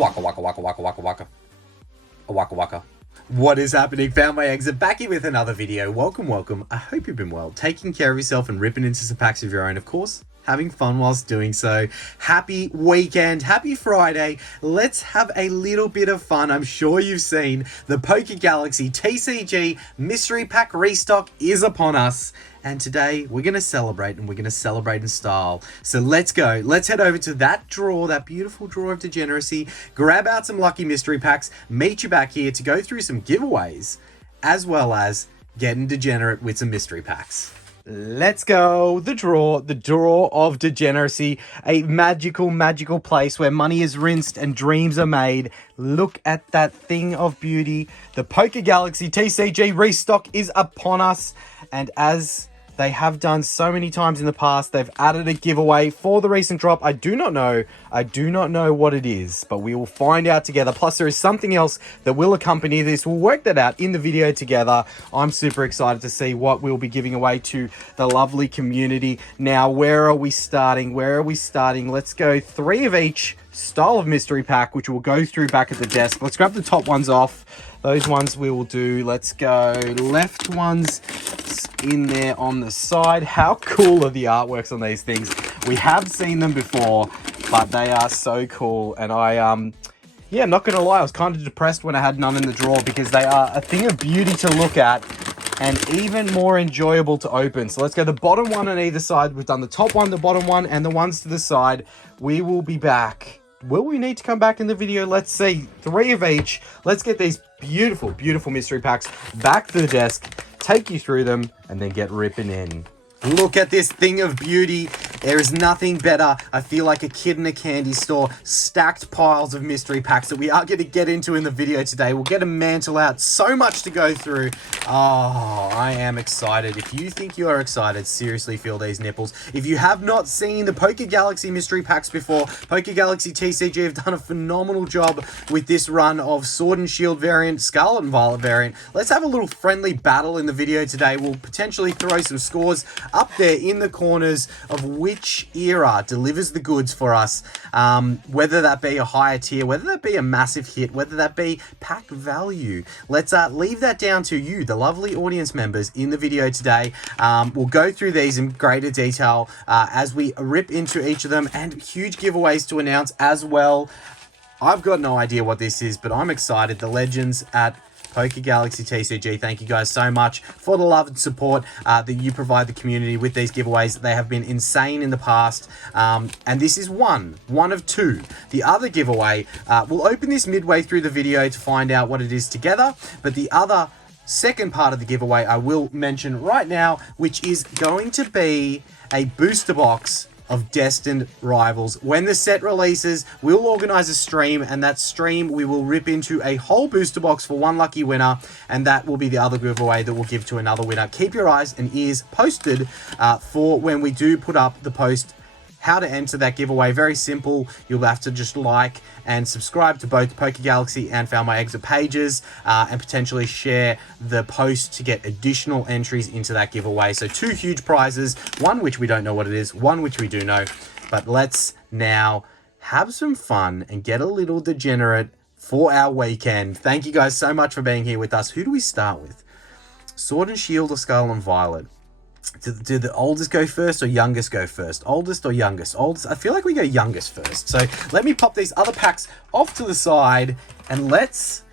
waka waka waka waka waka waka. A waka waka. What is happening, Found My Exit? Back here with another video. Welcome. I hope you've been well, taking care of yourself and ripping into some packs of your own, of course. Having fun whilst doing so. Happy weekend, happy Friday. Let's have a little bit of fun. I'm sure you've seen the PokeGalaxy TCG mystery pack restock is upon us. And today we're going to celebrate, and we're going to celebrate in style. So let's go. Let's head over to that drawer, that beautiful drawer of degeneracy, grab out some lucky mystery packs, meet you back here to go through some giveaways, as well as getting degenerate with some mystery packs. Let's go. The drawer of degeneracy, a magical place where money is rinsed and dreams are made. Look at that thing of beauty. The PokeGalaxy TCG restock is upon us, and as they have done so many times in the past, they've added a giveaway for the recent drop. I do not know what it is, but we will find out together. Plus, there is something else that will accompany this. We'll work that out in the video together. I'm super excited to see what we'll be giving away to the lovely community. Now, where are we starting? Let's go 3 of each style of mystery pack, which we'll go through back at the desk. Let's grab the top ones off. Those ones we will do. Let's go left ones in there on the side. How cool are the artworks on these things? We have seen them before, but they are so cool. And yeah, not gonna lie, I was kind of depressed when I had none in the drawer, because they are a thing of beauty to look at and even more enjoyable to open. So let's go the bottom one on either side. We've done the top one, the bottom one, and the ones to the side. We will be back. Will we need to come back in the video? Let's see. 3 of each. Let's get these beautiful mystery packs back to the desk, take you through them, and then get ripping in. Look at this thing of beauty. There is nothing better. I feel like a kid in a candy store. Stacked piles of mystery packs that we are going to get into in the video today. We'll get a mantle out. So much to go through. Oh, I am excited. If you think you are excited, seriously feel these nipples. If you have not seen the PokeGalaxy mystery packs before, PokeGalaxy TCG have done a phenomenal job with this run of Sword and Shield variant, Scarlet and Violet variant. Let's have a little friendly battle in the video today. We'll potentially throw some scores up there in the corners of which era delivers the goods for us, whether that be a higher tier, whether that be a massive hit, whether that be pack value. Let's leave that down to you, the lovely audience members in the video today. We'll go through these in greater detail as we rip into each of them, and huge giveaways to announce as well. I've got no idea what this is, but I'm excited. The legends at PokeGalaxy TCG, thank you guys so much for the love and support that you provide the community with these giveaways. They have been insane in the past, and this is one of 2. The other giveaway, we'll open this midway through the video to find out what it is together, but the other second part of the giveaway I will mention right now, which is going to be a booster box of Destined Rivals. When the set releases, we'll organize a stream, and that stream we will rip into a whole booster box for one lucky winner, and that will be the other giveaway that we'll give to another winner. Keep your eyes and ears posted for when we do put up the post. How to enter that giveaway, very simple. You'll have to just like and subscribe to both PokeGalaxy and Found My Exit pages, and potentially share the post to get additional entries into that giveaway. So 2 huge prizes, one which we don't know what it is, one which we do know. But let's now have some fun and get a little degenerate for our weekend. Thank you guys so much for being here with us. Who do we start with? Sword and Shield or Scarlet and Violet? Do the oldest go first or youngest go first? Oldest or youngest? Oldest. I feel like we go youngest first. So let me pop these other packs off to the side and let's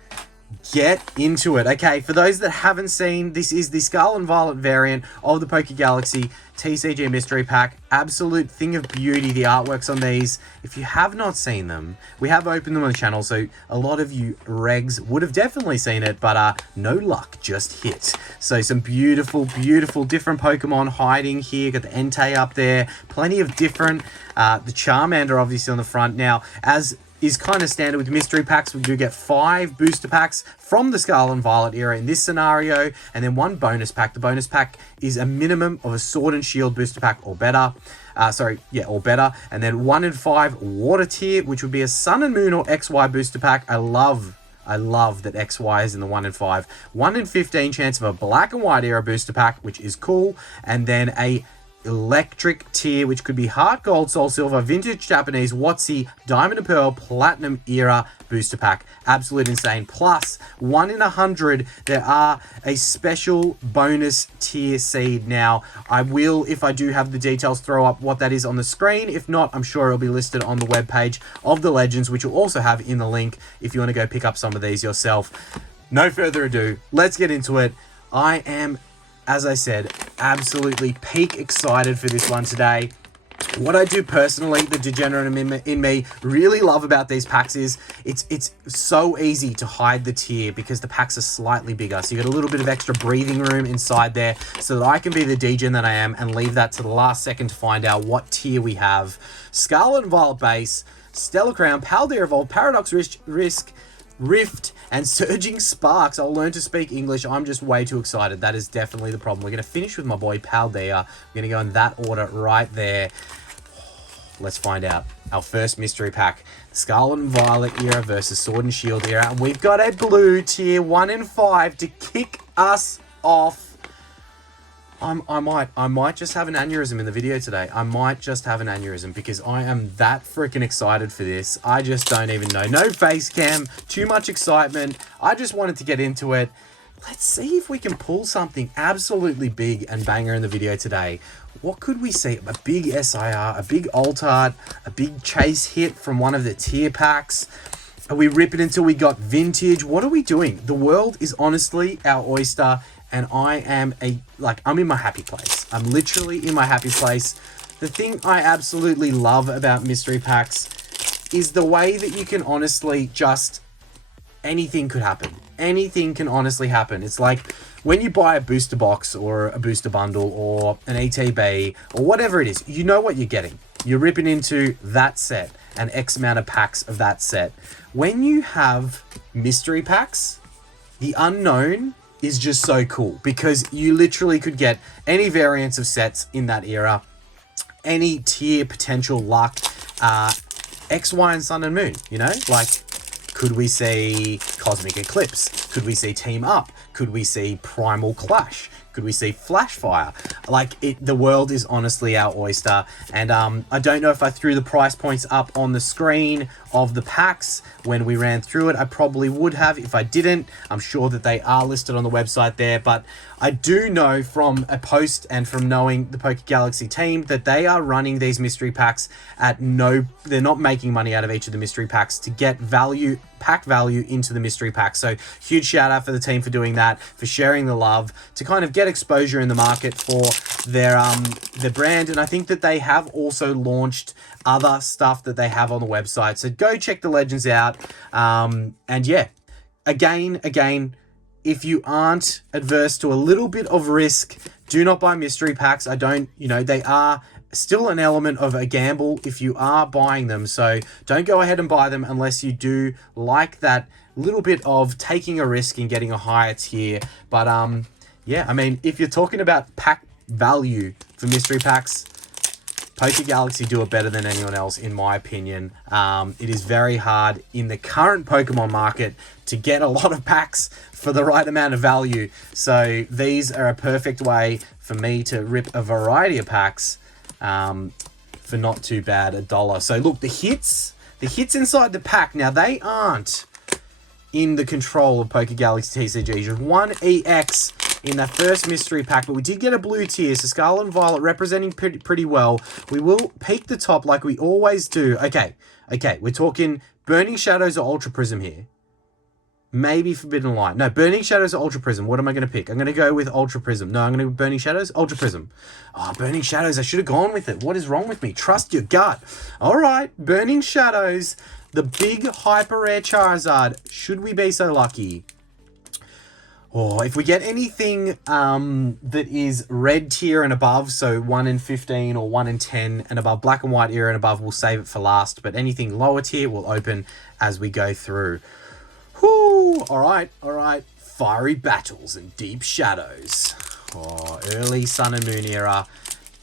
get into it. Okay, for those that haven't seen, this is the Scarlet and Violet variant of the PokeGalaxy TCG mystery pack. Absolute thing of beauty, the artworks on these. If you have not seen them, we have opened them on the channel, so a lot of you regs would have definitely seen it, but no luck, just hit. So some beautiful different Pokemon hiding here. Got the Entei up there, plenty of different, the Charmander obviously on the front. Now, as is kind of standard with mystery packs, we do get 5 booster packs from the Scarlet and Violet era in this scenario, and then 1 bonus pack. The bonus pack is a minimum of a Sword and Shield booster pack or better. Or better. And then 1 in 5 water tier, which would be a Sun and Moon or XY booster pack. I love that XY is in the 1 in 5. 1 in 15 chance of a Black and White era booster pack, which is cool. And then a electric tier, which could be Heart Gold, Soul Silver, Vintage Japanese, WotC, Diamond and Pearl, Platinum era booster pack. Absolute insane. Plus, 1 in 100, there are a special bonus tier seed. Now, I will, if I do have the details, throw up what that is on the screen. If not, I'm sure it'll be listed on the webpage of the Legends, which will also have in the link if you want to go pick up some of these yourself. No further ado, let's get into it. I am, as I said, absolutely peak excited for this one today. What I do personally, the degenerate in me, really love about these packs is it's so easy to hide the tier because the packs are slightly bigger. So you get a little bit of extra breathing room inside there so that I can be the degen that I am and leave that to the last second to find out what tier we have. Scarlet and Violet base, Stellar Crown, Paldea Evolved, Paradox Risk, Rift, and Surging Sparks. I'll learn to speak English. I'm just way too excited. That is definitely the problem. We're going to finish with my boy Paldea. We're going to go in that order right there. Let's find out. Our first mystery pack. Scarlet and Violet era versus Sword and Shield era. And we've got a blue tier 1 in 5 to kick us off. I might just have an aneurysm in the video today. I might just have an aneurysm because I am that freaking excited for this. I just don't even know. No face cam, too much excitement. I just wanted to get into it. Let's see if we can pull something absolutely big and banger in the video today. What could we see? A big SIR, a big Altart, a big chase hit from one of the tier packs. Are we ripping until we got vintage? What are we doing? The world is honestly our oyster. And I'm in my happy place. I'm literally in my happy place. The thing I absolutely love about mystery packs is the way that you can honestly just, anything could happen. Anything can honestly happen. It's like when you buy a booster box or a booster bundle or an ETB or whatever it is, you know what you're getting. You're ripping into that set and X amount of packs of that set. When you have mystery packs, the unknown is just so cool because you literally could get any variants of sets in that era, any tier potential luck, X, Y, and Sun and Moon, you know? Like, could we see Cosmic Eclipse? Could we see Team Up? Could we see Primal Clash? Could we see Flashfire? Like, the world is honestly our oyster. And I don't know if I threw the price points up on the screen of the packs when we ran through it. I probably would have. If I didn't, I'm sure that they are listed on the website there. But I do know from a post and from knowing the PokeGalaxy team that they are running these mystery packs at they're not making money out of each of the mystery packs to get value, pack value into the mystery pack. So huge shout out for the team for doing that, for sharing the love, to kind of get exposure in the market for their brand. And I think that they have also launched other stuff that they have on the website. So go check the Legends out. And yeah, again, if you aren't adverse to a little bit of risk, do not buy mystery packs. They are still an element of a gamble if you are buying them. So don't go ahead and buy them unless you do like that little bit of taking a risk and getting a higher tier. But yeah, I mean, if you're talking about pack value for mystery packs, PokeGalaxy do it better than anyone else, in my opinion. It is very hard in the current Pokemon market to get a lot of packs for the right amount of value. So these are a perfect way for me to rip a variety of packs for not too bad $1. So look, the hits inside the pack, now they aren't in the control of PokeGalaxy TCG. Just one EX in that first mystery pack, but we did get a blue tier, so Scarlet and Violet representing pretty well. We will peek the top like we always do. Okay, we're talking Burning Shadows or Ultra Prism here. Maybe Forbidden Light. No, Burning Shadows or Ultra Prism. What am I going to pick? I'm going to go with Ultra Prism. No, I'm going to go Burning Shadows, Ultra Prism. Oh, Burning Shadows. I should have gone with it. What is wrong with me? Trust your gut. All right, Burning Shadows. The big hyper rare Charizard. Should we be so lucky? Oh, if we get anything that is red tier and above, so 1 in 15 or 1 in 10 and above, black and white era and above, we'll save it for last. But anything lower tier will open as we go through. Whoo! All right. Fiery Battles and Deep Shadows. Oh, early Sun and Moon era.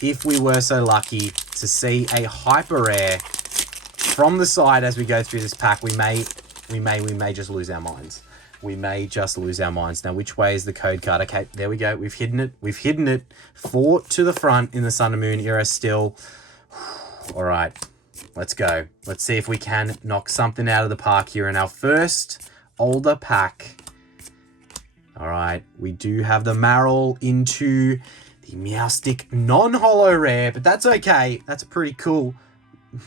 If we were so lucky to see a hyper rare from the side as we go through this pack, we may just lose our minds. We may just lose our minds. Now, which way is the code card? Okay, there we go. We've hidden it. 4 to the front in the Sun and Moon era still. All right. Let's go. Let's see if we can knock something out of the park here in our first older pack. All right, we do have the Marill into the Meowstic non-holo rare, but that's okay. That's pretty cool.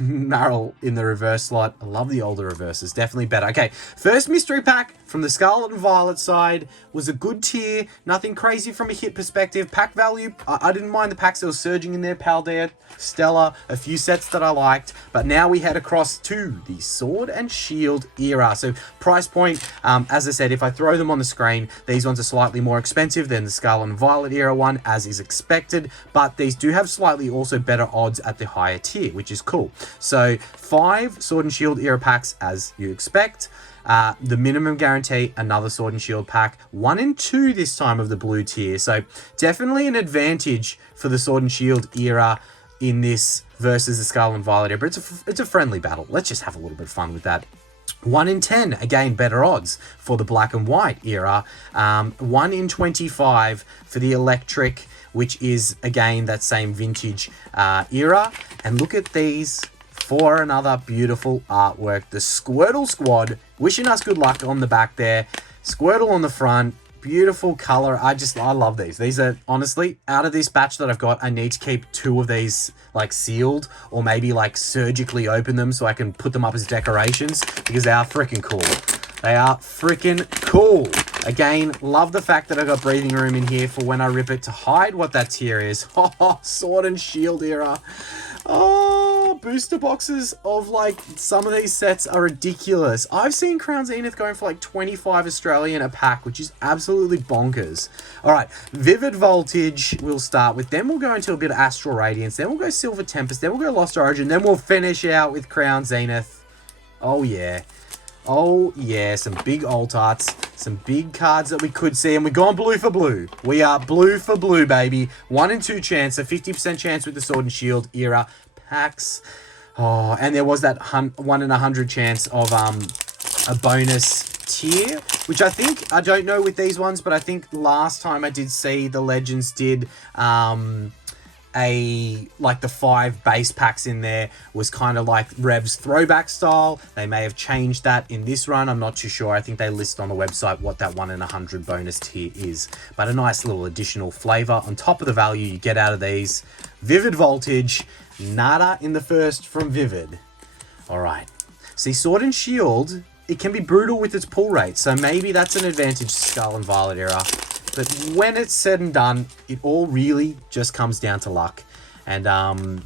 Marill in the reverse slot. I love the older reverses. Definitely better. Okay, first mystery pack from the Scarlet and Violet side was a good tier. Nothing crazy from a hit perspective. Pack value, I didn't mind the packs that were surging in there. Paldea, Stella, a few sets that I liked. But now we head across to the Sword and Shield era. So price point, as I said, if I throw them on the screen, these ones are slightly more expensive than the Scarlet and Violet era one, as is expected. But these do have slightly also better odds at the higher tier, which is cool. So 5 Sword and Shield era packs as you expect. The minimum guarantee, another Sword and Shield pack. 1 and 2 this time of the blue tier. So definitely an advantage for the Sword and Shield era in this versus the Scarlet and Violet era. But it's a friendly battle. Let's just have a little bit of fun with that. 1 in 10, again, better odds for the Black and White era. 1 in 25 for the Electric, which is, again, that same vintage era. And look at these for another beautiful artwork. The Squirtle Squad, wishing us good luck on the back there. Squirtle on the front. Beautiful color. I love these. These are, honestly, out of this batch that I've got, I need to keep 2 of these like sealed, or maybe like surgically open them so I can put them up as decorations, because they are freaking cool. They are freaking cool. Again, love the fact that I got breathing room in here for when I rip it to hide what that tier is. Oh, Sword and Shield era. Oh, booster boxes of like some of these sets are ridiculous. I've seen Crown Zenith going for like 25 Australian a pack, which is absolutely bonkers. All right, Vivid Voltage we'll start with. Then we'll go into a bit of Astral Radiance. Then we'll go Silver Tempest. Then we'll go Lost Origin. Then we'll finish out with Crown Zenith. Oh, yeah. Oh, yeah, some big alt arts, some big cards that we could see, and we're going blue for blue. We are blue for blue, baby. 1 in 2 chance, a 50% chance with the Sword and Shield era packs. Oh, and there was that 1 in 100 chance of a bonus tier, which I think, I don't know with these ones, but I think last time I did see the Legends did like the 5 base packs in there was kind of like Rev's throwback style. They may have changed that in this run. I'm not too sure. I think they list on the website what that 1 in 100 bonus tier is, but a nice little additional flavor on top of the value you get out of these. Vivid Voltage, nada in the first from Vivid. All right. See, Sword and Shield, it can be brutal with its pull rate, so maybe that's an advantage to Scarlet and Violet era. But when it's said and done, it all really just comes down to luck. And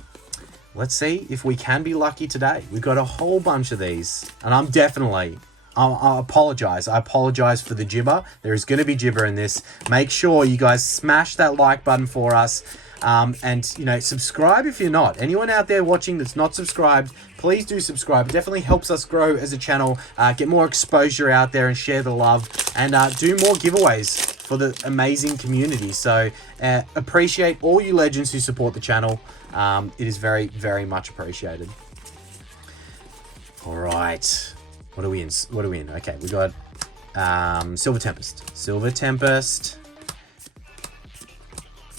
let's see if we can be lucky today. We've got a whole bunch of these. And I'm definitely, I apologize. I apologize for the gibber. There is going to be gibber in this. Make sure you guys smash that like button for us. And, you know, subscribe if you're not. Anyone out there watching that's not subscribed, please do subscribe. It definitely helps us grow as a channel, get more exposure out there and share the love, and do more giveaways for the amazing community. So appreciate all you legends who support the channel. It is very, very much appreciated. All right. What are we in? What are we in? Okay, we got Silver Tempest. Silver Tempest.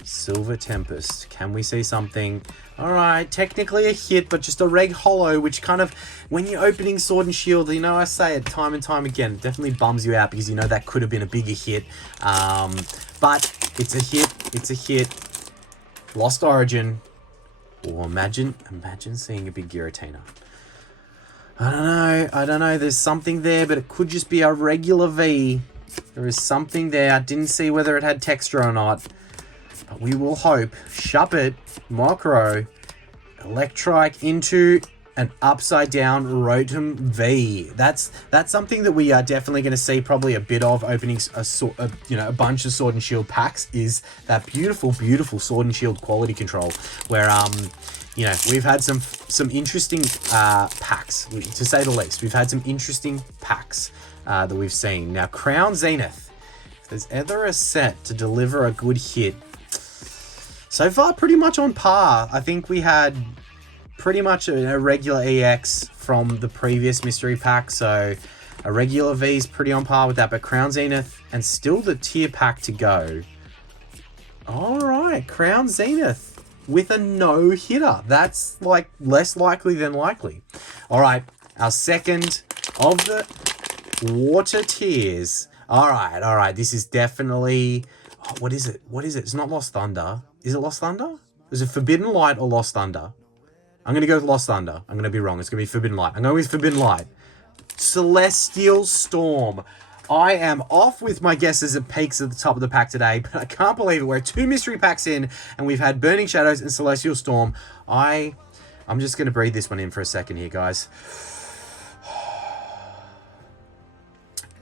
Silver Tempest. Can we see something? All right, technically a hit, but just a reg holo, which kind of, when you're opening Sword and Shield, you know, I say it time and time again, it definitely bums you out because you know that could have been a bigger hit. But it's a hit. It's a hit. Lost Origin. Or imagine seeing a big Giratina. I don't know. There's something there, but it could just be a regular V. There is something there. I didn't see whether it had texture or not. But we will hope. Shuppet, Mokro, Electrike into an upside down Rotom V. That's something that we are definitely going to see probably a bit of opening a bunch of Sword and Shield packs, is that beautiful Sword and Shield quality control, where you know, we've had some interesting packs, to say the least. We've had some interesting packs that we've seen. Now, Crown Zenith, if there's ever a set to deliver a good hit, so far pretty much on par. I think we had pretty much a regular EX from the previous mystery pack, so a regular V is pretty on par with that, but Crown Zenith and still the tier pack to go. All right, Crown Zenith. with a no-hitter. That's like less likely than likely. All right, our second of the water tiers. All right. This is definitely... Oh, what is it? It's not Lost Thunder. Is it Lost Thunder? Is it Forbidden Light or Lost Thunder? I'm going to go with Lost Thunder. I'm going to be wrong. It's going to be Forbidden Light. I'm going with Forbidden Light. Celestial Storm. I am off with my guesses at peaks at the top of the pack today, but I can't believe it. We're 2 mystery packs in, and we've had Burning Shadows and Celestial Storm. I'm just going to breathe this one in for a second here, guys.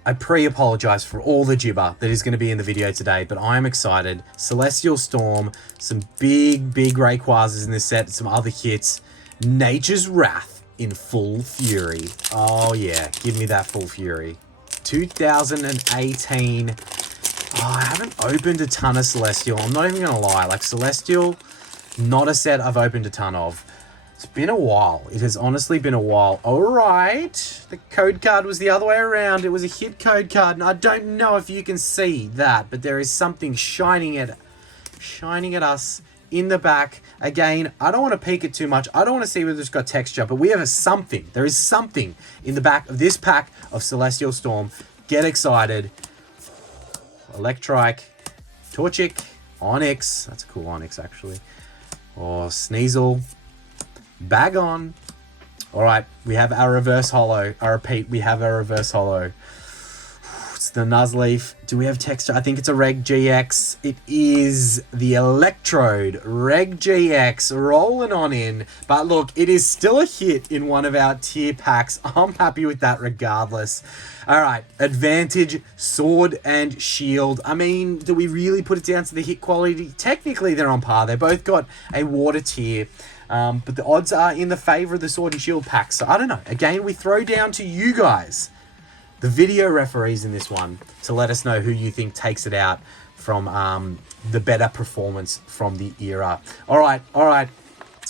I pre-apologize for all the gibber that is going to be in the video today, but I am excited. Celestial Storm, some big Rayquazas in this set, some other hits. Nature's Wrath in full fury. Oh yeah, give me that full fury. 2018. Oh, I haven't opened a ton of Celestial. I'm not even going to lie. Like, Celestial, not a set I've opened a ton of. It's been a while. It has honestly been a while. All right. The code card was the other way around. It was a hit code card, and I don't know if you can see that, but there is something shining at us in the back. Again, I don't want to peek it too much. I don't want to see whether it's got texture, but we have something. There is something in the back of this pack of Celestial Storm. Get excited. Electrike, Torchic, Onyx. That's a cool Onyx, actually. Or Sneasel. Bagon. All right, we have our reverse holo. I repeat, we have our reverse holo. It's the Nuzleaf. Do we have texture? I think it's a Reg GX. It is the Electrode Reg GX rolling on in. But look, it is still a hit in one of our tier packs. I'm happy with that regardless. All right, Advantage, Sword and Shield. I mean, do we really put it down to the hit quality? Technically, they're on par. They both got a water tier. But the odds are in the favor of the Sword and Shield pack. So I don't know. Again, we throw down to you guys, the video referees in this one, to let us know who you think takes it out from the better performance from the era. All right.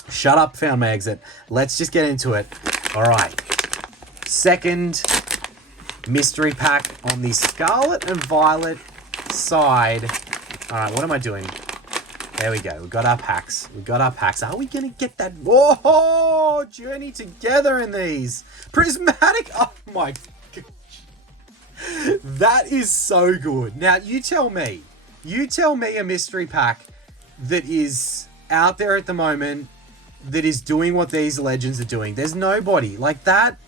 Shut up, Found My Exit. Let's just get into it. All right. Second mystery pack on the Scarlet and Violet side. All right, what am I doing? There we go. We've got our packs. Are we going to get that? Whoa! Journey together in these. Prismatic. Oh my gosh. That is so good. Now, you tell me a mystery pack that is out there at the moment that is doing what these legends are doing. There's nobody like that.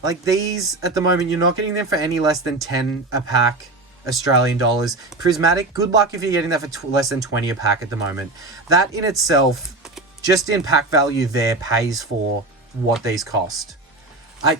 Like these at the moment, you're not getting them for any less than 10 a pack. Australian dollars. Prismatic, good luck if you're getting that for less than 20 a pack at the moment. That in itself, just in pack value there, pays for what these cost. I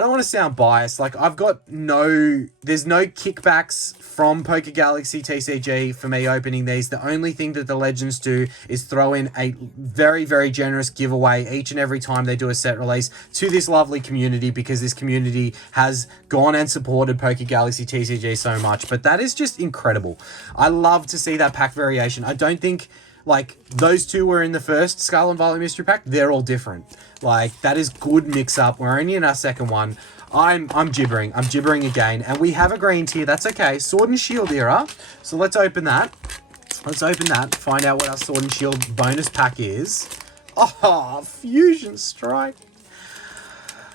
don't want to sound biased. Like, there's no kickbacks from PokeGalaxy TCG for me opening these. The only thing that the legends do is throw in a very generous giveaway each and every time they do a set release to this lovely community, because this community has gone and supported PokeGalaxy TCG so much. But that is just incredible. I love to see that pack variation. I don't think, like, those two were in the first Scarlet and Violet mystery pack. They're all different. Like, that is good mix up. We're only in our second one. I'm gibbering. I'm gibbering again. And we have a green tier. That's okay. Sword and Shield era. So let's open that. Find out what our Sword and Shield bonus pack is. Oh, Fusion Strike.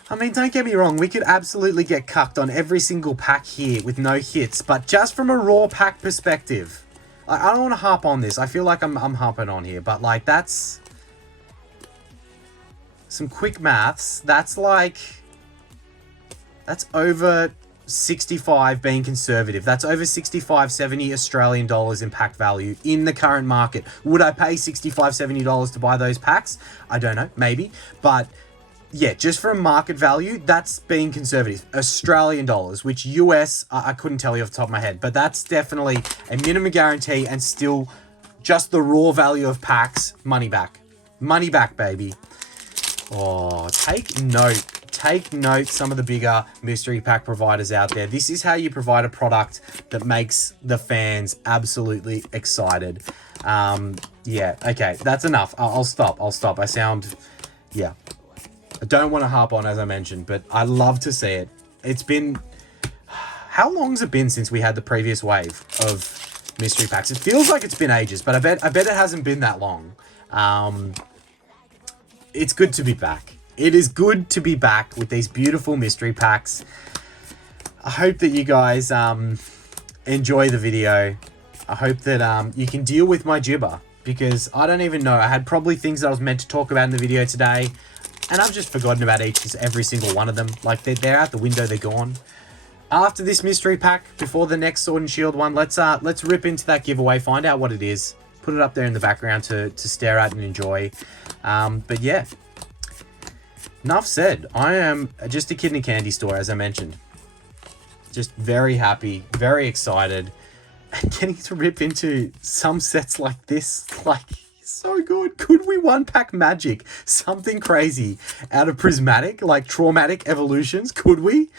I mean, don't get me wrong. We could absolutely get cucked on every single pack here with no hits. But just from a raw pack perspective, I don't want to harp on this. I feel like I'm harping on here. But, like, that's some quick maths. That's over 65 being conservative. That's over 65, 70 Australian dollars in pack value in the current market. Would I pay 65, 70 dollars to buy those packs? I don't know, maybe. But yeah, just for market value, that's being conservative. Australian dollars, which US, I couldn't tell you off the top of my head, but that's definitely a minimum guarantee, and still just the raw value of packs, money back. Money back, baby. Oh, take note, some of the bigger mystery pack providers out there. This is how you provide a product that makes the fans absolutely excited. Yeah, okay, that's enough. I'll stop. Yeah. I don't want to harp on, as I mentioned, but I love to see it. It's been... How long has it been since we had the previous wave of mystery packs. It feels like it's been ages, but I bet it hasn't been that long. It's good to be back. It is good to be back with these beautiful mystery packs. I hope that you guys enjoy the video. I hope that you can deal with my gibber, because I don't even know. I had probably things that I was meant to talk about in the video today, and I've just forgotten about every single one of them. Like, they're out the window, they're gone. After this mystery pack, before the next Sword and Shield one, let's rip into that giveaway, find out what it is, put it up there in the background to stare at and enjoy. But yeah, enough said. I am just a kid in a candy store, as I mentioned. Just very happy, very excited, and getting to rip into some sets like this, like, so good. Could we one-pack magic something crazy out of Prismatic, like Traumatic Evolutions? Could we?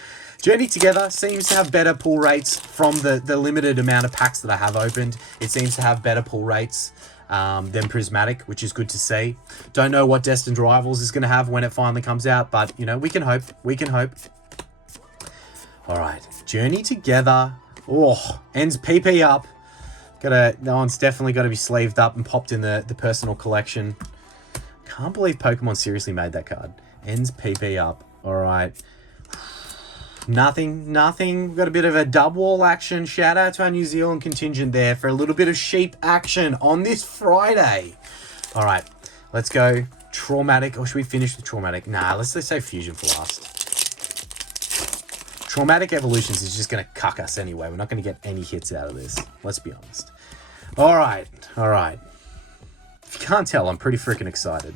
Journey Together seems to have better pull rates from the limited amount of packs that I have opened. It seems to have better pull rates than Prismatic, which is good to see. Don't know what Destined Rivals is going to have when it finally comes out, but, you know, we can hope. We can hope. All right, Journey Together. Oh, ends PP up. That one's definitely got to be sleeved up and popped in the personal collection. Can't believe Pokemon seriously made that card. Ends PP up. All right. Nothing. We've got a bit of a dub wall action. Shout out to our New Zealand contingent there for a little bit of sheep action on this Friday. All right, let's go Traumatic. Or should we finish with Traumatic? Nah, let's say Fusion for last. Traumatic Evolutions is just going to cuck us anyway. We're not going to get any hits out of this. Let's be honest. All right. If you can't tell, I'm pretty freaking excited.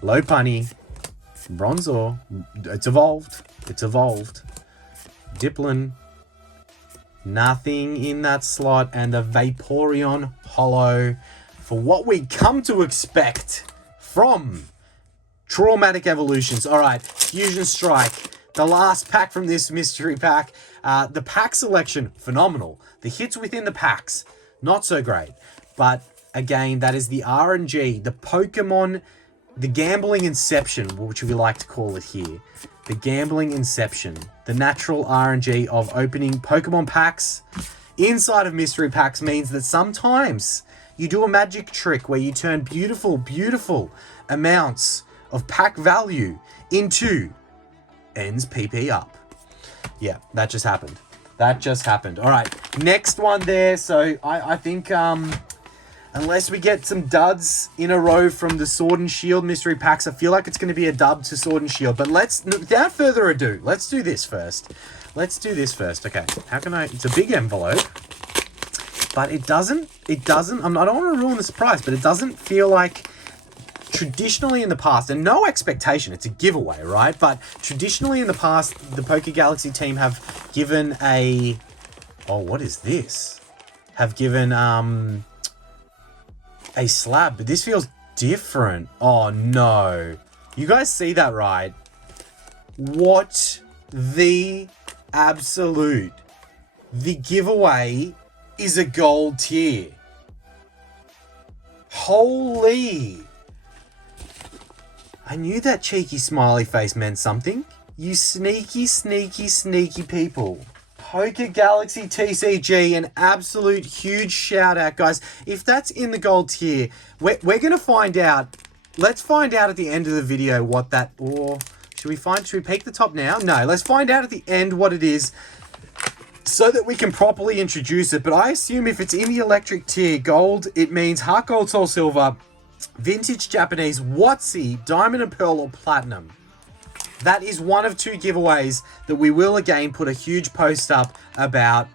Low Punny. Bronzor. It's evolved. Diplin. Nothing in that slot. And the Vaporeon Holo for what we come to expect from Traumatic Evolutions. All right. Fusion Strike. The last pack from this mystery pack. The pack selection, phenomenal. The hits within the packs, not so great. But again, that is the RNG, the Pokemon, the gambling inception, which we like to call it here. The gambling inception, the natural RNG of opening Pokemon packs inside of mystery packs means that sometimes you do a magic trick where you turn beautiful, beautiful amounts of pack value into ends PP up. Yeah, that just happened. All right, next one there. So I think unless we get some duds in a row from the Sword and Shield mystery packs, I feel like it's going to be a dub to Sword and Shield. But without further ado, let's do this first. Okay, how can it's a big envelope, but it doesn't, I don't want to ruin the surprise, but it doesn't feel like traditionally in the past, and no expectation, it's a giveaway, right? But traditionally in the past, the PokeGalaxy team have given what is this? Have given a slab, but this feels different. Oh no. You guys see that, right? What the absolute? The giveaway is a gold tier. Holy. I knew that cheeky smiley face meant something. You sneaky people. PokeGalaxy TCG, an absolute huge shout out, guys. If that's in the gold tier, we're going to find out. Let's find out at the end of the video what that... Or should we peek the top now? No, let's find out at the end what it is so that we can properly introduce it. But I assume if it's in the electric tier gold, it means Heart Gold, Soul Silver, Vintage Japanese, Watsy, Diamond and Pearl, or Platinum. That is one of two giveaways that we will again put a huge post up about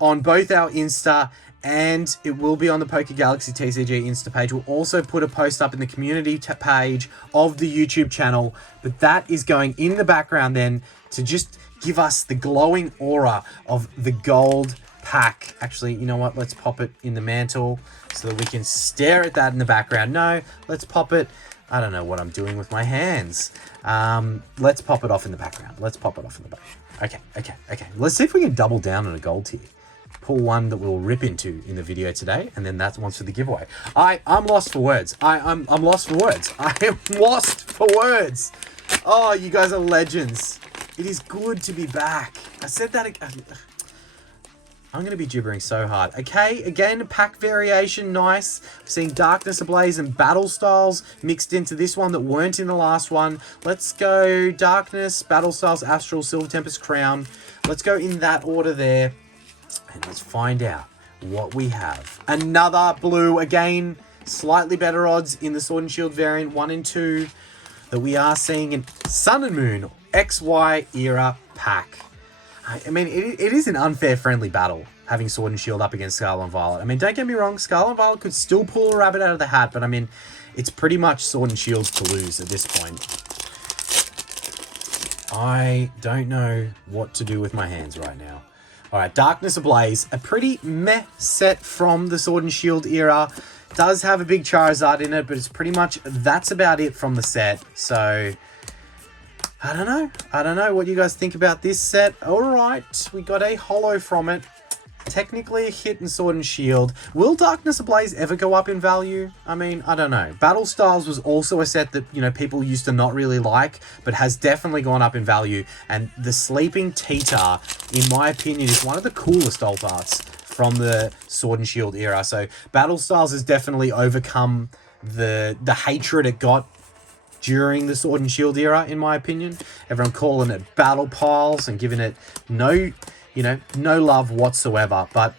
on both our Insta, and it will be on the PokeGalaxy TCG Insta page. We'll also put a post up in the community page of the YouTube channel, but that is going in the background then to just give us the glowing aura of the gold pack. Actually, you know what? Let's pop it in the mantle so that we can stare at that in the background. No, let's pop it. I don't know what I'm doing with my hands. Let's pop it off in the background. Okay. Let's see if we can double down on a gold tier. Pull one that we'll rip into in the video today, and then that's one's for the giveaway. I'm lost for words. I'm lost for words. I am lost for words. Oh, you guys are legends. It is good to be back. I said that again. I'm going to be gibbering so hard. Okay, again, pack variation, nice. We're seeing Darkness Ablaze and Battle Styles mixed into this one that weren't in the last one. Let's go Darkness, Battle Styles, Astral, Silver Tempest, Crown. Let's go in that order there. And let's find out what we have. Another blue, again, slightly better odds in the Sword and Shield variant 1 and 2 that we are seeing in Sun and Moon XY era pack. I mean, it is an unfair friendly battle, having Sword and Shield up against Scarlet and Violet. I mean, don't get me wrong, Scarlet and Violet could still pull a rabbit out of the hat, but I mean, it's pretty much Sword and Shield to lose at this point. I don't know what to do with my hands right now. All right, Darkness Ablaze, a pretty meh set from the Sword and Shield era. Does have a big Charizard in it, but it's pretty much, that's about it from the set. So, I don't know. I don't know what you guys think about this set. All right, we got a holo from it. Technically a hit in Sword and Shield. Will Darkness Ablaze ever go up in value? I mean, I don't know. Battle Styles was also a set that, you know, people used to not really like, but has definitely gone up in value. And the Sleeping Teetar, in my opinion, is one of the coolest alt arts from the Sword and Shield era. So Battle Styles has definitely overcome the hatred it got during the Sword and Shield era, in my opinion. Everyone calling it battle piles and giving it no love whatsoever. But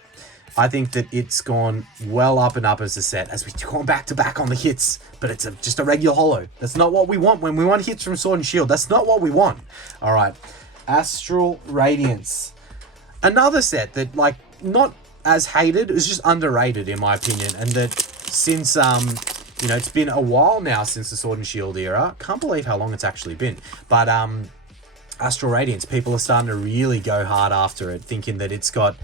I think that it's gone well up and up as a set, as we've gone back to back on the hits. But it's just a regular holo. That's not what we want when we want hits from Sword and Shield. That's not what we want. All right, Astral Radiance, another set that, like, not as hated, it's just underrated in my opinion, and that since you know, it's been a while now since the Sword and Shield era. Can't believe how long it's actually been. But Astral Radiance, people are starting to really go hard after it, thinking that it's got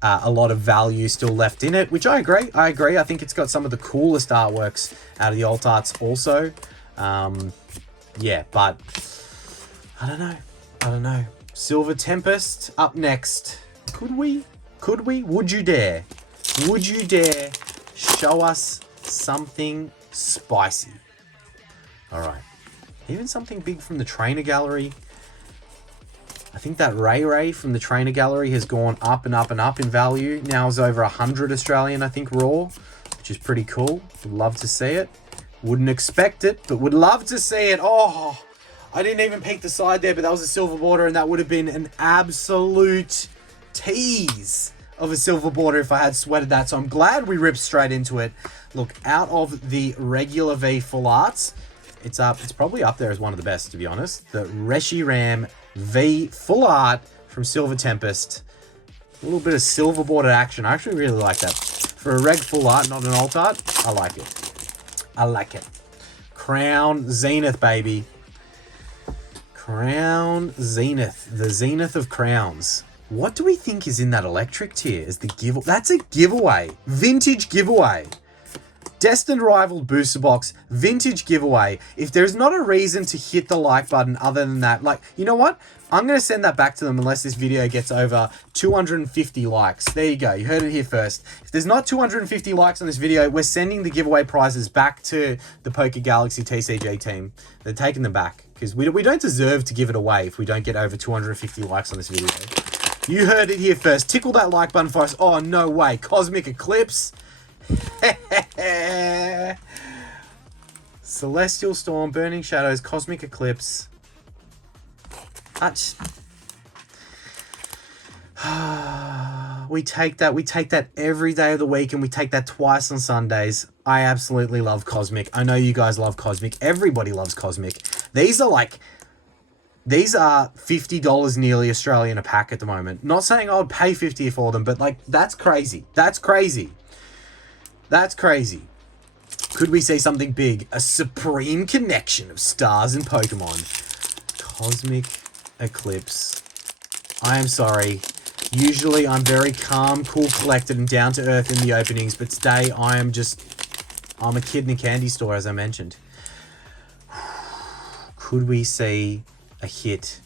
a lot of value still left in it, which I agree. I think it's got some of the coolest artworks out of the alt arts also. Yeah, but I don't know. Silver Tempest up next. Could we? Would you dare? Would you dare show us something spicy? All right, even something big from the trainer gallery. I think that Ray from the trainer gallery has gone up and up and up in value. Now is over 100 Australian, I think, raw, which is pretty cool. Would love to see it. Wouldn't expect it, but would love to see it. Oh, I didn't even peek the side there, but that was a silver border, and that would have been an absolute tease of a silver border if I had sweated that. So I'm glad we ripped straight into it. Look, out of the regular V full arts, it's probably up there as one of the best, to be honest. The Reshiram V full art from Silver Tempest. A little bit of silver bordered action. I actually really like that. For a reg full art, not an alt art, I like it. Crown Zenith, baby. Crown Zenith. The Zenith of Crowns. What do we think is in that electric tier? Is the giveaway? That's a giveaway. Vintage giveaway. Destined Rival booster box, vintage giveaway. If there's not a reason to hit the like button other than that, like, you know what? I'm going to send that back to them unless this video gets over 250 likes. There you go. You heard it here first. If there's not 250 likes on this video, we're sending the giveaway prizes back to the PokeGalaxy TCG team. They're taking them back because we don't deserve to give it away if we don't get over 250 likes on this video. You heard it here first. Tickle that like button for us. Oh, no way. Cosmic Eclipse. Celestial Storm, Burning Shadows, Cosmic Eclipse. We take that every day of the week, and we take that twice on Sundays. I absolutely love Cosmic. I know you guys love Cosmic. Everybody loves Cosmic. These are $50 nearly Australian a pack at the moment. Not saying I would pay 50 for them, but like, that's crazy. That's crazy. Could we see something big? A supreme connection of stars and Pokemon. Cosmic Eclipse. I am sorry. Usually I'm very calm, cool, collected, and down to earth in the openings, but today I'm a kid in a candy store, as I mentioned. Could we see a hit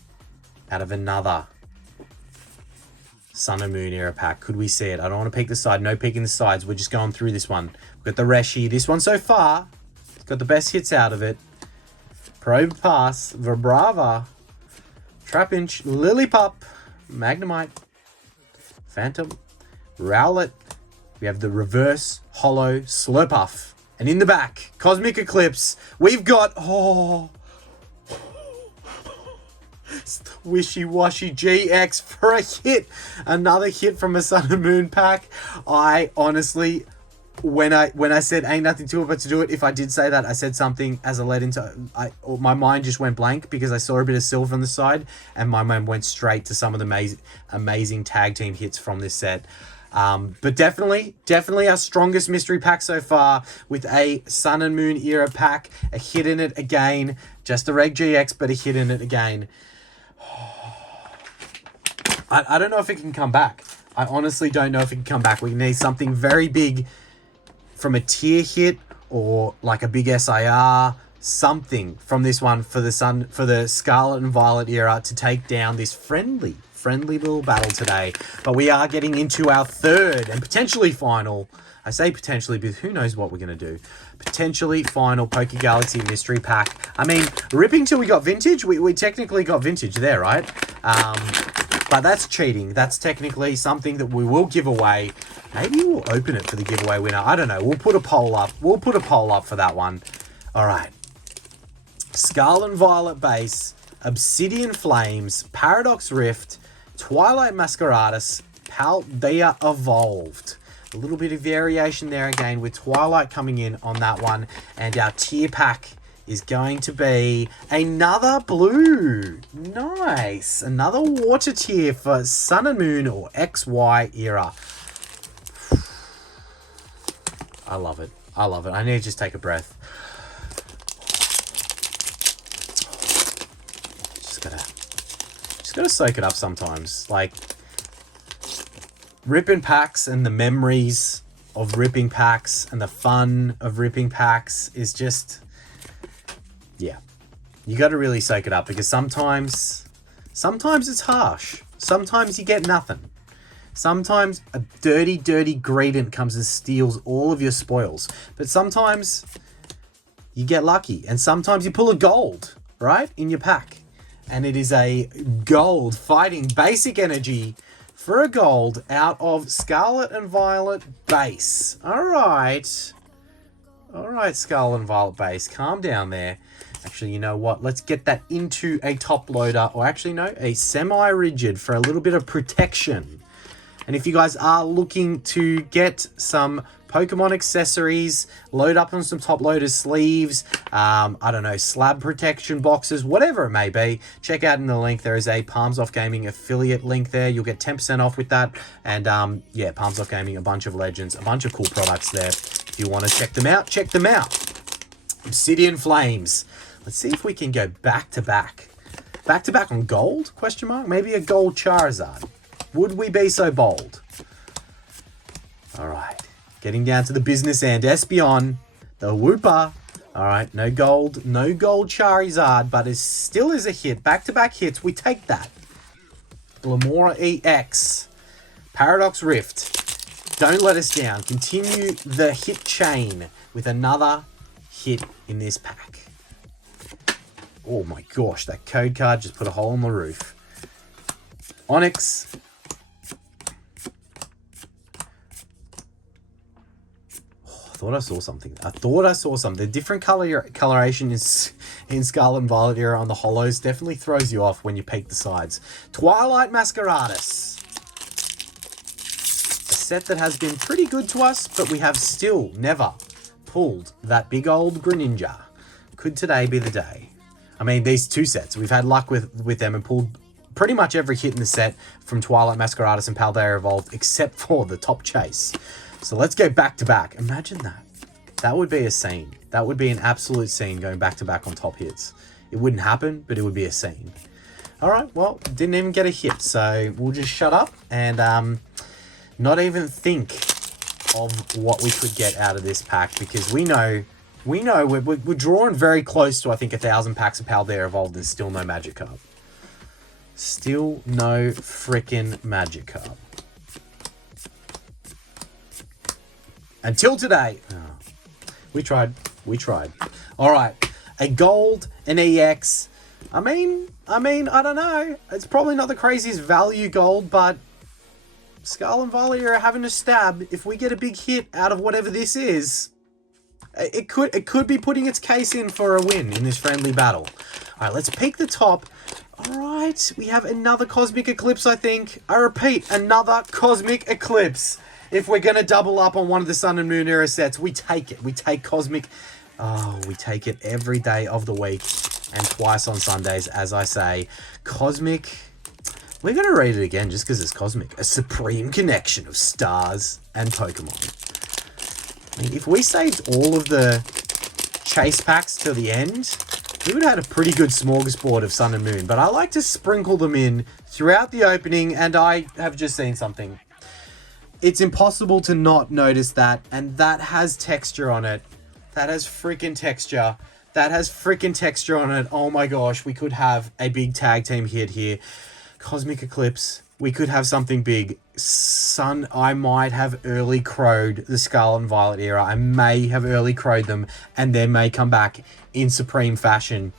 out of another Sun and Moon era pack? Could we see it? I don't want to peek the side. No peeking the sides. We're just going through this one. We've got the Reshi. This one so far, it's got the best hits out of it. Probe Pass, Vibrava, Trapinch, Lillipup, Magnemite, Phantom, Rowlet. We have the reverse holo Slurpuff. And in the back, Cosmic Eclipse, we've got, it's the Wishy-Washy GX for a hit. Another hit from a Sun and Moon pack. I honestly, when I said ain't nothing to it but to do it, if I did say that, I said something as a led into, my mind just went blank because I saw a bit of silver on the side and my mind went straight to some of the amazing tag team hits from this set. But definitely our strongest mystery pack so far, with a Sun and Moon era pack, a hit in it again, just a Reg GX, but a hit in it again. I don't know if it can come back. I honestly don't know if it can come back. We need something very big from a tier hit or like a big SIR, something from this one for the Scarlet and Violet era to take down this friendly little battle today. But we are getting into our third and potentially final, I say potentially because who knows what we're going to do, potentially final PokeGalaxy mystery pack. I mean, ripping till we got vintage. We technically got vintage there, right? But that's cheating. That's technically something that we will give away. Maybe we'll open it for the giveaway winner. I don't know. We'll put a poll up. We'll put a poll up for that one. All right. Scarlet and Violet base, Obsidian Flames, Paradox Rift, Twilight Masqueradus, Paldea Evolved. A little bit of variation there again with Twilight coming in on that one. And our tier pack is going to be another blue. Nice. Another water tier for Sun and Moon or XY era. I love it. I love it. I need to just take a breath. Just gotta soak it up sometimes. Like, ripping packs and the memories of ripping packs and the fun of ripping packs is just, yeah. You got to really soak it up because sometimes it's harsh. Sometimes you get nothing. Sometimes a dirty gradient comes and steals all of your spoils. But sometimes you get lucky and sometimes you pull a gold, right, in your pack. And it is a gold fighting basic energy for a gold out of Scarlet and Violet base. All right, Scarlet and Violet base. Calm down there. Actually, you know what? Let's get that into a top loader. Or actually, no, a semi-rigid for a little bit of protection. And if you guys are looking to get some Pokemon accessories, load up on some top loader sleeves, I don't know, slab protection boxes, whatever it may be, check out in the link. There is a Palms Off Gaming affiliate link there. You'll get 10% off with that. And yeah, Palms Off Gaming, a bunch of legends, a bunch of cool products there. If you want to check them out, check them out. Obsidian Flames. Let's see if we can go back to back. Back to back on gold? Question mark? Maybe a gold Charizard. Would we be so bold? All right. Getting down to the business end. Espeon, the Wooper. All right. No gold Charizard, but it still is a hit. Back-to-back hits. We take that. Glamora EX. Paradox Rift. Don't let us down. Continue the hit chain with another hit in this pack. Oh my gosh. That code card just put a hole in the roof. Onyx. I thought I saw something. The different coloration is in Scarlet and Violet era on the holos definitely throws you off when you peek the sides. Twilight Masqueradus. A set that has been pretty good to us, but we have still never pulled that big old Greninja. Could today be the day? I mean, these two sets, we've had luck with them and pulled pretty much every hit in the set from Twilight Masqueradus and Paldea Evolved, except for the top chase. So let's go back to back. Imagine that. That would be a scene. That would be an absolute scene going back to back on top hits. It wouldn't happen, but it would be a scene. All right, well, didn't even get a hit, so we'll just shut up and not even think of what we could get out of this pack because we know we're drawing very close to, I think, 1,000 packs of Paldea Evolved and still no Magikarp. Still no frickin' Magikarp. Until today. Oh, we tried. All right. A gold, an EX. I mean, I don't know. It's probably not the craziest value gold, but Scarlet and Violet are having a stab. If we get a big hit out of whatever this is, it could be putting its case in for a win in this friendly battle. All right, let's peek the top. All right, we have another Cosmic Eclipse, I think. I repeat, another Cosmic Eclipse. If we're going to double up on one of the Sun and Moon era sets, we take it. We take Cosmic. Oh, we take it every day of the week and twice on Sundays, as I say. Cosmic. We're going to read it again just because it's Cosmic. A supreme connection of stars and Pokemon. I mean, if we saved all of the chase packs to the end, we would have had a pretty good smorgasbord of Sun and Moon. But I like to sprinkle them in throughout the opening, and I have just seen something. It's impossible to not notice that, and that has texture on it. That has freaking texture. That has freaking texture on it. Oh my gosh, we could have a big tag team hit here. Cosmic Eclipse. We could have something big. Sun, I might have early crowed the Scarlet and Violet era. I may have early crowed them, and they may come back in supreme fashion.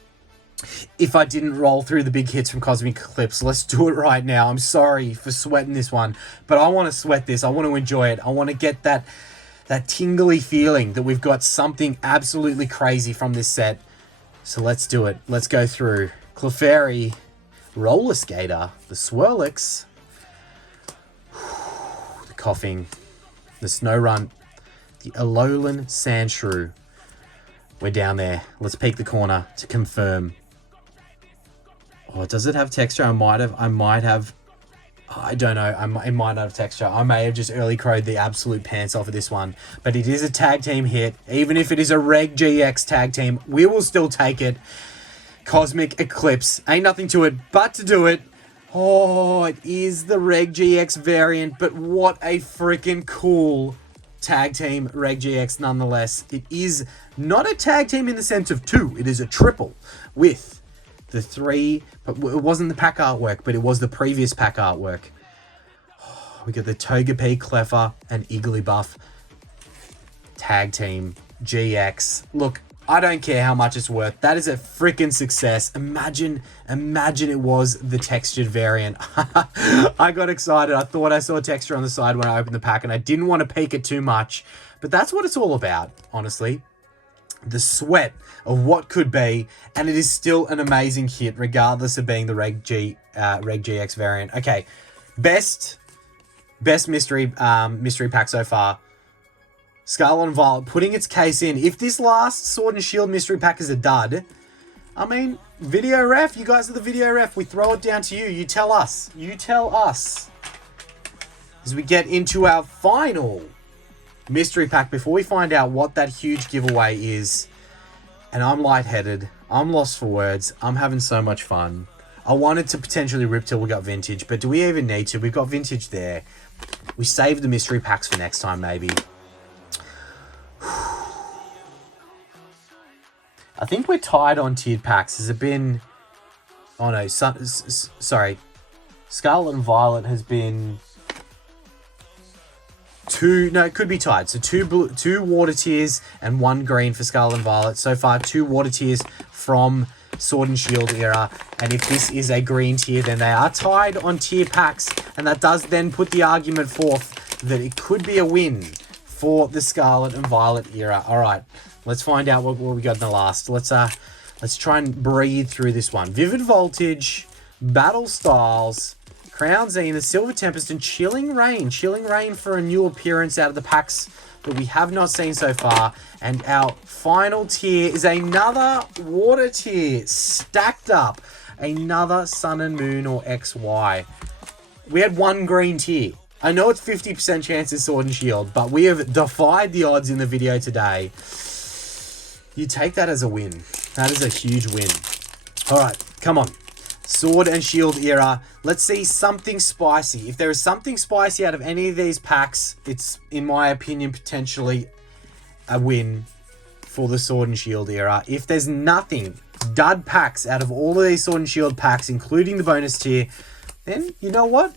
If I didn't roll through the big hits from Cosmic Eclipse, let's do it right now. I'm sorry for sweating this one, but I want to sweat this. I want to enjoy it. I want to get that tingly feeling that we've got something absolutely crazy from this set. So let's do it. Let's go through. Clefairy, Roller Skater, the Swirlix, the Coughing, the Snorunt, the Alolan Sandshrew. We're down there. Let's peek the corner to confirm. Oh, does it have texture? I might have. I don't know. It might not have texture. I may have just early crowed the absolute pants off of this one. But it is a tag team hit. Even if it is a Reg GX tag team, we will still take it. Cosmic Eclipse. Ain't nothing to it but to do it. Oh, it is the Reg GX variant, but what a freaking cool tag team Reg GX nonetheless. It is not a tag team in the sense of two. It is a triple with the three, but it wasn't the pack artwork, but it was the previous pack artwork. Oh, we got the Togepi, Cleffa, and Igglybuff tag team GX. Look, I don't care how much it's worth. That is a freaking success. Imagine it was the textured variant. I got excited. I thought I saw texture on the side when I opened the pack, and I didn't want to peek it too much. But that's what it's all about, honestly. The sweat of what could be, and it is still an amazing hit, regardless of being the Reg GX variant. Okay, best mystery pack so far. Scarlet and Violet putting its case in. If this last Sword and Shield mystery pack is a dud, I mean, video ref, you guys are the video ref. We throw it down to you. You tell us. You tell us. As we get into our final mystery pack, before we find out what that huge giveaway is, and I'm lightheaded. I'm lost for words. I'm having so much fun. I wanted to potentially rip till we got vintage, but do we even need to? We've got vintage there. We save the mystery packs for next time, maybe. I think we're tied on tiered packs. Has it been... Oh no, sorry. Scarlet and Violet has been... it could be tied. So two water tiers and one green for Scarlet and Violet. So far, 2 water tiers from Sword and Shield era. And if this is a green tier, then they are tied on tier packs. And that does then put the argument forth that it could be a win for the Scarlet and Violet era. All right, let's find out what we got in the last. Let's try and breathe through this one. Vivid Voltage, Battle Styles, Crown Zenith, Silver Tempest, and Chilling Rain. Chilling Rain for a new appearance out of the packs that we have not seen so far. And our final tier is another water tier stacked up. Another Sun and Moon or XY. We had one green tier. I know it's 50% chance it's Sword and Shield, but we have defied the odds in the video today. You take that as a win. That is a huge win. All right, come on. Sword and Shield era. Let's see something spicy. If there is something spicy out of any of these packs, it's, in my opinion, potentially a win for the Sword and Shield era. If there's nothing, dud packs out of all of these Sword and Shield packs, including the bonus tier, then you know what?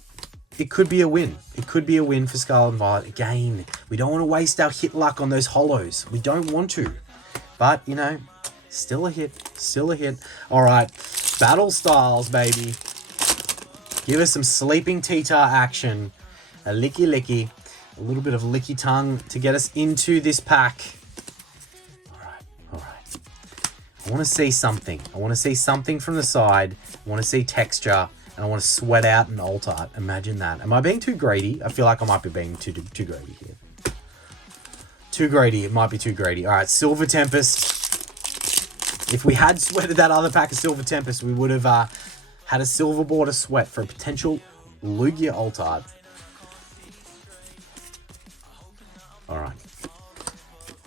It could be a win. It could be a win for Scarlet and Violet. Again, we don't want to waste our hit luck on those hollows. We don't want to. But, you know, still a hit. Still a hit. All right. Battle Styles, baby. Give us some Sleeping T-Tar action. A licky licky. A little bit of licky tongue to get us into this pack. All right. I want to see something. I want to see something from the side. I want to see texture. And I want to sweat out an alt art. Imagine that. Am I being too greedy? I feel like I might be being too greedy here. Too greedy. It might be too greedy. All right, Silver Tempest. If we had sweated that other pack of Silver Tempest, we would have had a silver border sweat for a potential Lugia alt art. All right.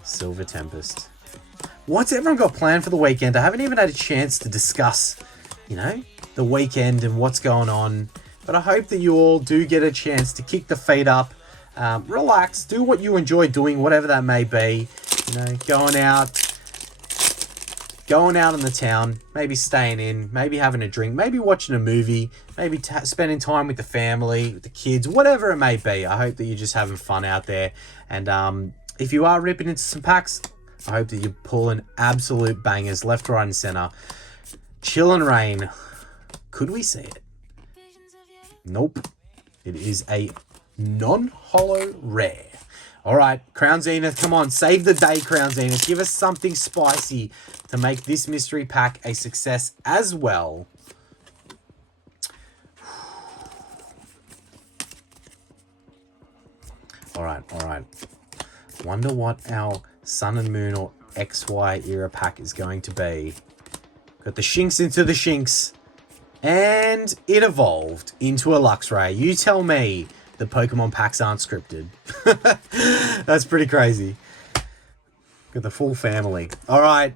Silver Tempest. What's everyone got planned for the weekend? I haven't even had a chance to discuss, you know, the weekend and what's going on. But I hope that you all do get a chance to kick the feet up, relax, do what you enjoy doing, whatever that may be. You know, going out in the town, maybe staying in, maybe having a drink, maybe watching a movie, maybe spending time with the family, with the kids, whatever it may be. I hope that you're just having fun out there. And if you are ripping into some packs, I hope that you're pulling absolute bangers left, right, and center. Chillin' Rain. Could we see it? Nope. It is a non-holo rare. All right, Crown Zenith, come on. Save the day, Crown Zenith. Give us something spicy to make this mystery pack a success as well. All right. Wonder what our Sun and Moon or XY era pack is going to be. Got the Shinx into the Shinx. And it evolved into a Luxray. You tell me the Pokemon packs aren't scripted. That's pretty crazy. Got the full family. All right.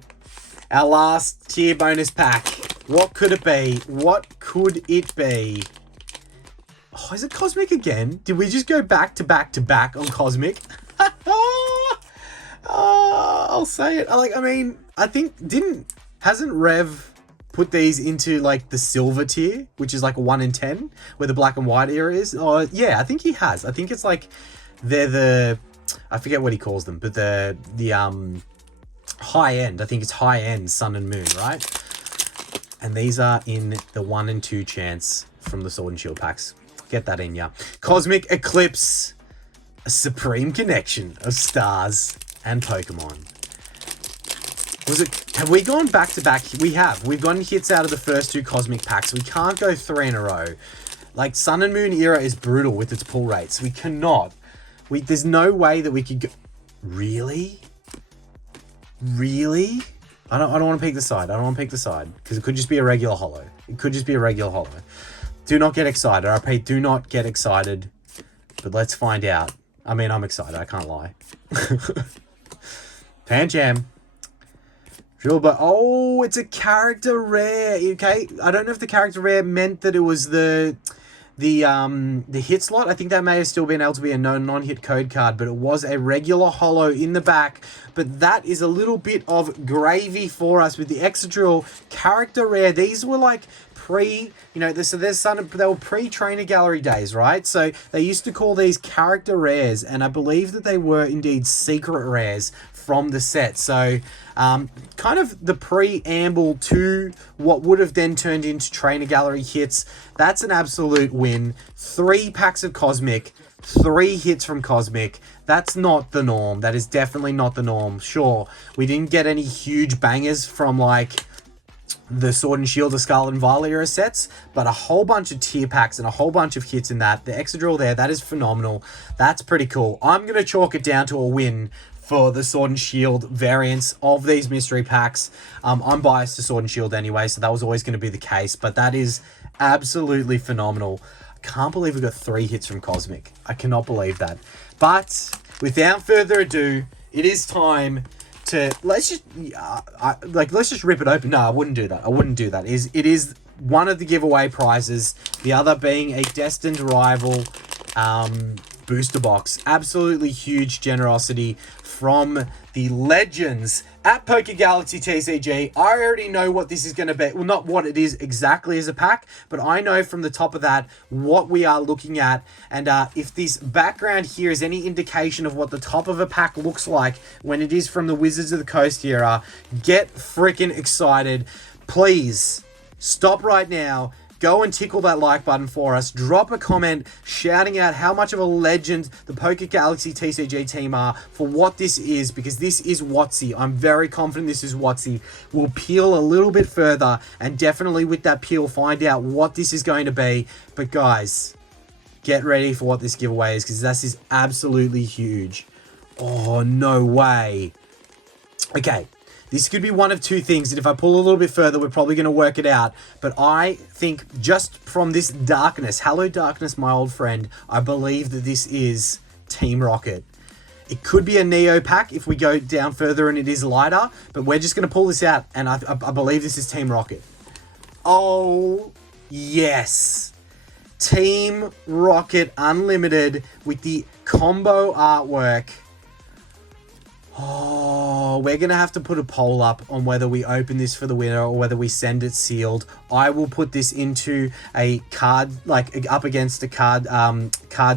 Our last tier bonus pack. What could it be? What could it be? Oh, is it Cosmic again? Did we just go back to back to back on Cosmic? I'll say it. I think hasn't Rev put these into like the silver tier, which is like a 1 in 10, where the black and white era is? Oh yeah, I think he has. I think it's like they're I forget what he calls them, but the high end. I think it's high end Sun and Moon, right? And these are in the 1 in 2 chance from the Sword and Shield packs. Get that in ya. Cosmic Eclipse, a supreme connection of stars and Pokemon. Have we gone back to back? We have. We've gotten hits out of the first 2 Cosmic packs. We can't go 3 in a row. Like, Sun and Moon era is brutal with its pull rates. We cannot. There's no way that we could go... Really? Really? I don't want to pick the side. I don't want to pick the side. Because it could just be a regular holo. It could just be a regular holo. Do not get excited. I repeat, do not get excited. But let's find out. I mean, I'm excited. I can't lie. Pancham. But oh, it's a character rare. Okay, I don't know if the character rare meant that it was the hit slot. I think that may have still been able to be a non-hit code card, but it was a regular holo in the back. But that is a little bit of gravy for us with the Excadrill character rare. These were like they were pre-trainer gallery days, right? So they used to call these character rares, and I believe that they were indeed secret rares from the set. So kind of the preamble to what would have then turned into trainer gallery hits. That's an absolute win. 3 packs of Cosmic, 3 hits from Cosmic. That's not the norm. That is definitely not the norm. Sure, we didn't get any huge bangers from like the Sword and Shield, the Scarlet and Violet era sets, but a whole bunch of tier packs and a whole bunch of hits in that. The Excadrill there, that is phenomenal. That's pretty cool. I'm going to chalk it down to a win for the Sword and Shield variants of these mystery packs. I'm biased to Sword and Shield anyway, so that was always going to be the case, but that is absolutely phenomenal. I can't believe we got 3 hits from Cosmic. I cannot believe that. But without further ado, it is time to let's just rip it open. No, I wouldn't do that. It is one of the giveaway prizes, the other being a destined rival booster box. Absolutely huge generosity from the legends at PokeGalaxy TCG. I already know what this is going to be. Well, not what it is exactly as a pack, but I know from the top of that what we are looking at. And if this background here is any indication of what the top of a pack looks like when it is from the Wizards of the Coast era, get freaking excited. Please stop right now. go and tickle that like button for us. Drop a comment shouting out how much of a legend the PokeGalaxy TCG team are for what this is, because this is WotC. I'm very confident this is WotC. We'll peel a little bit further and definitely with that peel find out what this is going to be. But guys, get ready for what this giveaway is, because this is absolutely huge. Oh, no way. Okay, this could be one of two things, and if I pull a little bit further, we're probably going to work it out. But I think just from this darkness, hello darkness, my old friend, I believe that this is Team Rocket. It could be a Neo pack if we go down further and it is lighter, but we're just going to pull this out, and I believe this is Team Rocket. Oh, yes. Team Rocket Unlimited with the combo artwork. Oh, we're going to have to put a poll up on whether we open this for the winner or whether we send it sealed. I will put this into a card, like up against a card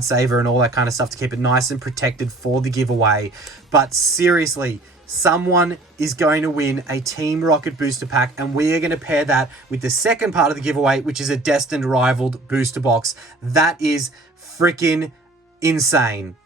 saver and all that kind of stuff to keep it nice and protected for the giveaway. But seriously, someone is going to win a Team Rocket booster pack, and we are going to pair that with the second part of the giveaway, which is a Destined Rivaled booster box. That is freaking insane.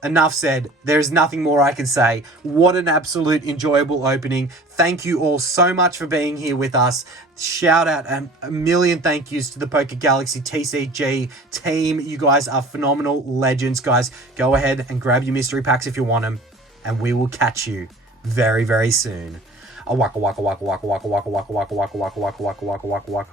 Enough said. There's nothing more I can say. What an absolute enjoyable opening. Thank you all so much for being here with us. Shout out and a million thank yous to the PokeGalaxy TCG team. You guys are phenomenal legends, guys. Go ahead and grab your mystery packs if you want them, and we will catch you very, very soon. A waka waka waka waka waka waka waka waka waka waka waka waka waka waka waka waka.